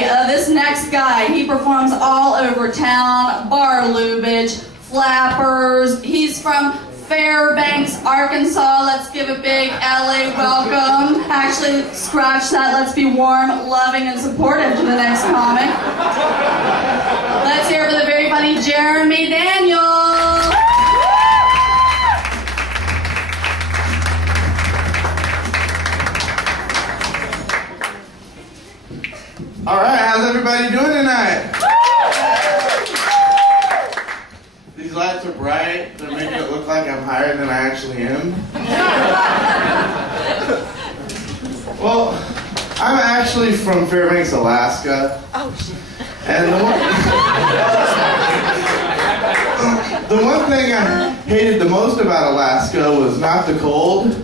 this next guy, he performs all over town, bar lubage, flappers. He's from Fairbanks, Arkansas. Let's give a big LA welcome. Actually, scratch that. Let's be warm, loving, and supportive to the next comic. Let's hear it for the very funny Jeremy Daniel. All right, how's everybody doing tonight? These lights are bright. They're making it look like I'm higher than I actually am. Well, I'm actually from Fairbanks, Alaska. Oh, shit. And the one thing I hated the most about Alaska was not the cold.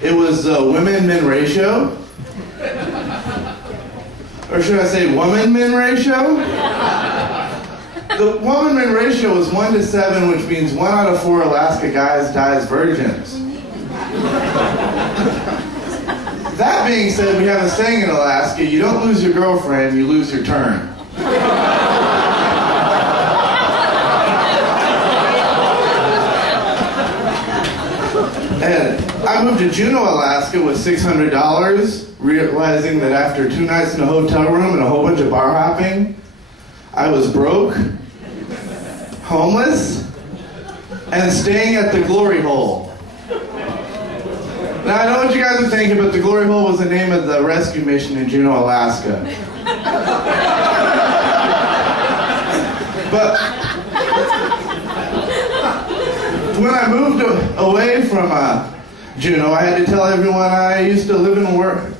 It was the women-men ratio. Or should I say woman-men ratio? The woman-men ratio was 1 to 7, which means 1 out of 4 Alaska guys dies virgins. That being said, we have a saying in Alaska, you don't lose your girlfriend, you lose your turn. And I moved to Juneau, Alaska with $600, realizing that after 2 nights in a hotel room and a whole bunch of bar hopping, I was broke, homeless, and staying at the Glory Hole. Now, I know what you guys are thinking, but the Glory Hole was the name of the rescue mission in Juneau, Alaska. But when I moved away from Juneau, I had to tell everyone I used to live and work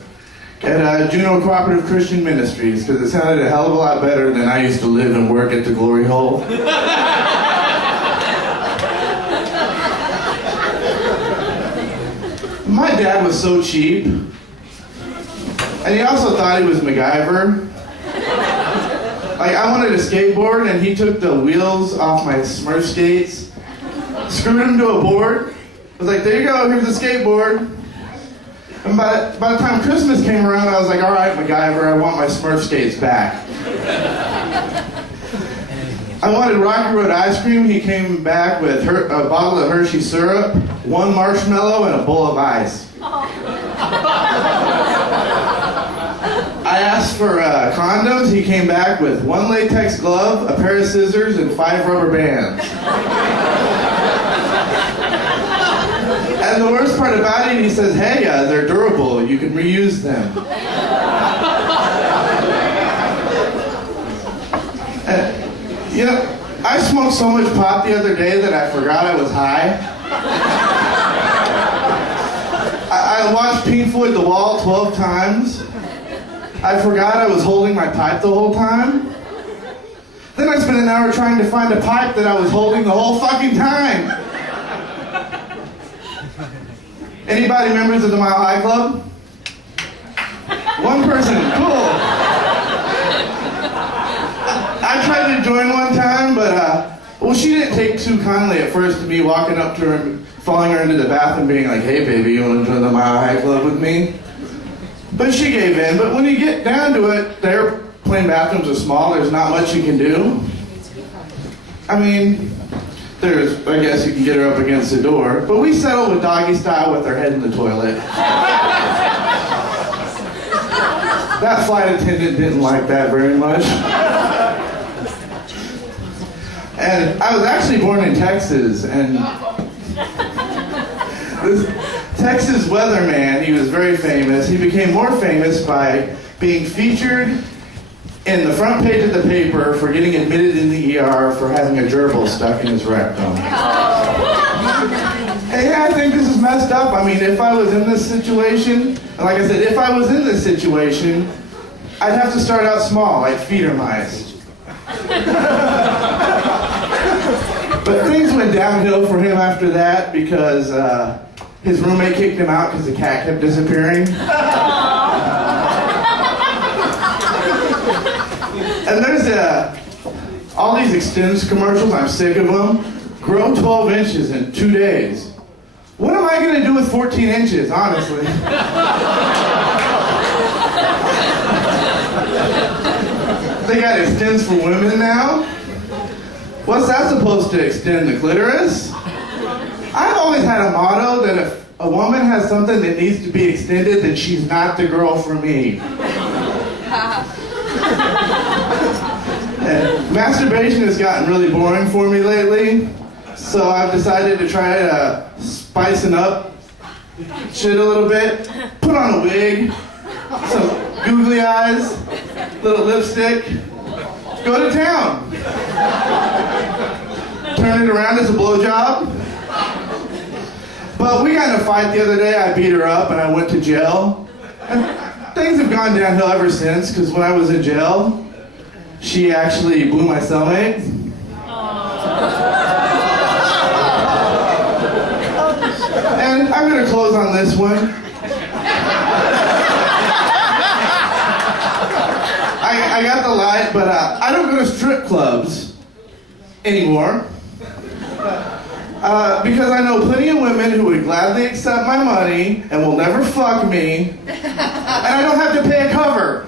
at Juneau Cooperative Christian Ministries, because it sounded a hell of a lot better than I used to live and work at the Glory Hole. My dad was so cheap, and he also thought he was MacGyver. Like, I wanted a skateboard, and he took the wheels off my Smurf skates, screwed them to a board. I was like, there you go, here's the skateboard. And by the time Christmas came around, I was like, all right, MacGyver, I want my Smurf skates back. I wanted Rocky Road ice cream. He came back with a bottle of Hershey syrup, 1 marshmallow, and a bowl of ice. I asked for condoms. He came back with 1 latex glove, a pair of scissors, and 5 rubber bands. And the worst part about it, he says, hey, they're durable. You can reuse them. You know, I smoked so much pot the other day that I forgot I was high. I watched Pink Floyd The Wall 12 times. I forgot I was holding my pipe the whole time. Then I spent an hour trying to find a pipe that I was holding the whole fucking time. Anybody members of the Mile High Club? 1 person, cool. I tried to join one time, but, well, she didn't take too kindly at first to me walking up to her and following her into the bathroom being like, hey, baby, you want to join the Mile High Club with me? But she gave in. But when you get down to it, the airplane bathrooms are small. There's not much you can do. I mean, I guess you can get her up against the door. But we settled with doggy style with her head in the toilet. That flight attendant didn't like that very much. And I was actually born in Texas, and this Texas weatherman, he was very famous. He became more famous by being featured in the front page of the paper for getting admitted in the ER for having a gerbil stuck in his rectum. And yeah, I think this is messed up. I mean, if I was in this situation, and like I said, if I was in this situation, I'd have to start out small, like feeder mice. But things went downhill for him after that because his roommate kicked him out because the cat kept disappearing. And there's all these Extends commercials, I'm sick of them. Grow 12 inches in 2 days. What am I going to do with 14 inches, honestly? They got extends for women now? What's that supposed to extend, the clitoris? I've always had a motto that if a woman has something that needs to be extended, then she's not the girl for me. And masturbation has gotten really boring for me lately, so I've decided to try to spicing up shit a little bit. Put on a wig, some googly eyes, little lipstick, go to town. Turn it around as a blowjob. But we got in a fight the other day. I beat her up and I went to jail. And things have gone downhill ever since, because when I was in jail, she actually blew my cellmate. And I'm going to close on this one. I got the light, but I don't go to strip clubs anymore. Because I know plenty of women who would gladly accept my money and will never fuck me, and I don't have to pay a cover.